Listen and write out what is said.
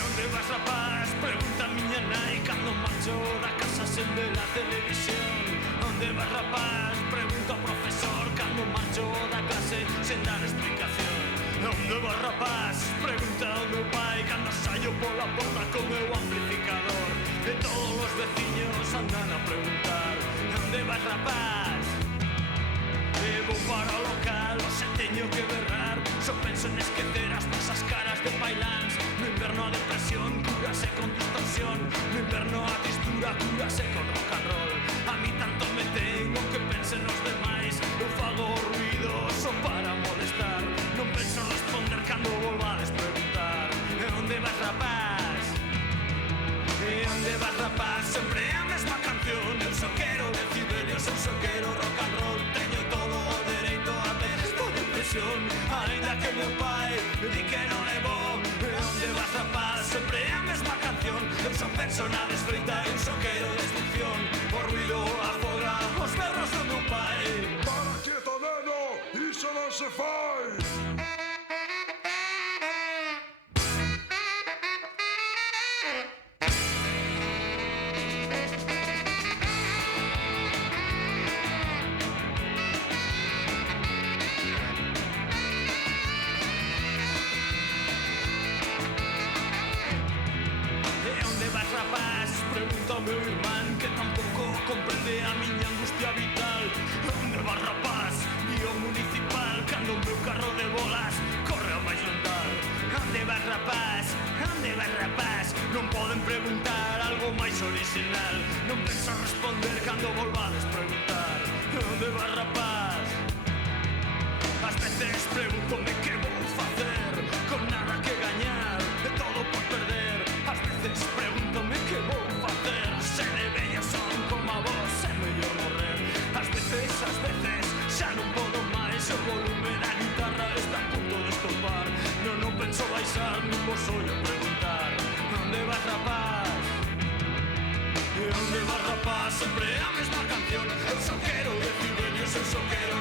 onde vas, rapaz? Pregunta a miña nai cando marcho da casa sen ver a televisión. Onde vas, rapaz? Pregunta ao profesor cando marcho da clase sen dar explicación. Onde vas, rapaz? Pregunta ao meu pai cando saio pola porta co meu amplificador. E todos os veciños andan a preguntar: onde vas, rapaz? E vou para o local, se teño que berrar. Só penso en esquecer as nosas caras de pailans. No inverno a depresión curase con distorsión. No inverno a tristura curase con rock and roll. A mí tanto me ten o que pensen os demais. Eu fago ruido só para molestar. Non penso responder cando volvades preguntar: e onde vas, rapaz? E onde vas, rapaz? Sempre a mesma canción. Eu só quero decibelios, eu só quero rock and roll. Teño todo o dereito a ter esta depresión, ainda que meu pai di que non é bo. E onde vas, rapaz? Sempre a mesma canción. Eu só penso na desfeita, eu só quero destrucción. O ruido afoga os berros do meu pai. Para quieto, neno, iso non se fai. Pregunta ao meu irmán que tampouco comprende a miña angustia vital. Onde vas, rapaz? Guío municipal cando o meu carro de bolas corre ao máis londal. Onde vas, rapaz? Onde vas, rapaz? Non poden preguntar algo máis original. Non penso responder cando volvades preguntar: onde vas, rapaz? Ás veces pregúntome que vou facer con nada que gañar e todo por perder. Ás veces pregúntome que vou facer se de vello son como a vos, é mellor morrer. Ás veces xa non podo máis. O volume da guitarra está a punto de estopar. Non penso baixar, non vos ollo preguntar: onde vas, rapaz? E onde vas, rapaz? Sempre a mesma canción. Eu só quero decibelios, eu só quero